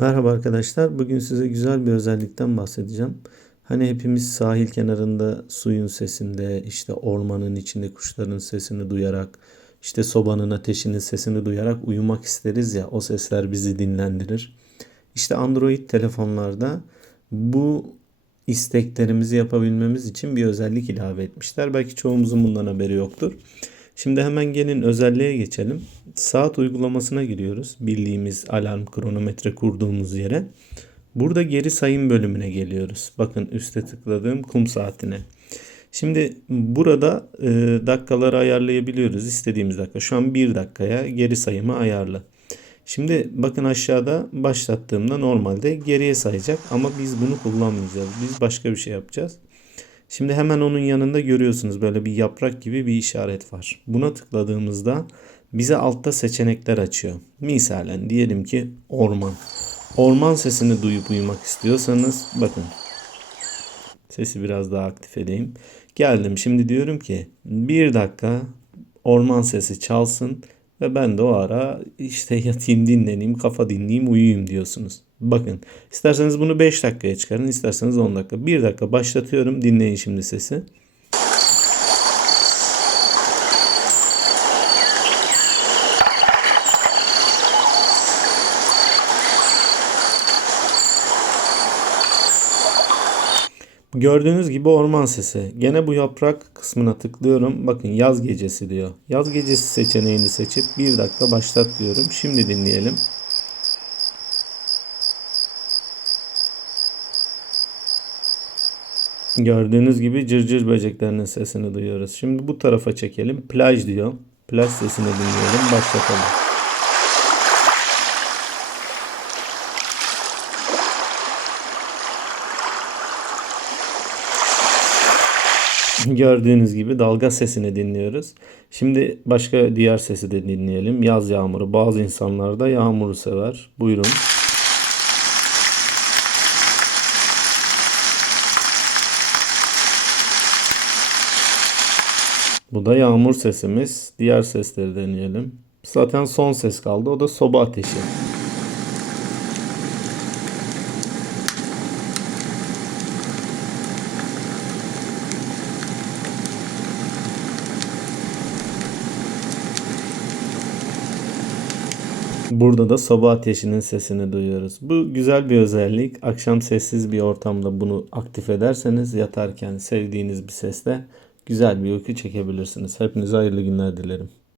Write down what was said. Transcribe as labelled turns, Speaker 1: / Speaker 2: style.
Speaker 1: Merhaba arkadaşlar. Bugün size güzel bir özellikten bahsedeceğim. Hani hepimiz sahil kenarında suyun sesinde, işte ormanın içinde kuşların sesini duyarak, işte sobanın ateşinin sesini duyarak uyumak isteriz ya. O sesler bizi dinlendirir. İşte Android telefonlarda bu isteklerimizi yapabilmemiz için bir özellik ilave etmişler. Belki çoğumuzun bundan haberi yoktur. Şimdi hemen gelin özelliğe geçelim. Saat uygulamasına giriyoruz. Bildiğimiz alarm kronometre kurduğumuz yere. Burada geri sayım bölümüne geliyoruz. Bakın üste tıkladığım kum saatine. Şimdi burada e, dakikaları ayarlayabiliyoruz. İstediğimiz dakika. Şu an 1 dakikaya geri sayımı ayarlı. Şimdi bakın aşağıda başlattığımda normalde geriye sayacak ama biz bunu kullanmayacağız. Biz başka bir şey yapacağız. Şimdi hemen onun yanında görüyorsunuz böyle bir yaprak gibi bir işaret var. Buna tıkladığımızda bize altta seçenekler açıyor. Misalen diyelim ki orman. Orman sesini duyup uyumak istiyorsanız bakın. Sesi biraz daha aktif edeyim. Geldim şimdi diyorum ki bir dakika orman sesi çalsın ve ben de o ara işte yatayım dinleneyim kafa dinleyeyim uyuyayım diyorsunuz. Bakın isterseniz bunu 5 dakikaya çıkarın isterseniz 10 dakika. 1 dakika başlatıyorum dinleyin şimdi sesi. Gördüğünüz gibi orman sesi. Gene bu yaprak kısmına tıklıyorum. Bakın yaz gecesi diyor. Yaz gecesi seçeneğini seçip 1 dakika başlat diyorum. Şimdi dinleyelim. Gördüğünüz gibi cırcır böceklerinin sesini duyuyoruz. Şimdi bu tarafa çekelim. Plaj diyor. Plaj sesini dinleyelim. Başlatalım. Gördüğünüz gibi dalga sesini dinliyoruz. Şimdi başka diğer sesi de dinleyelim. Yaz yağmuru. Bazı insanlar da yağmuru sever. Buyurun. Bu da yağmur sesimiz. Diğer sesleri deneyelim. Zaten son ses kaldı. O da soba ateşi. Burada da soba ateşinin sesini duyuyoruz. Bu güzel bir özellik. Akşam sessiz bir ortamda bunu aktif ederseniz yatarken sevdiğiniz bir sesle güzel bir uyku çekebilirsiniz. Hepinize hayırlı günler dilerim.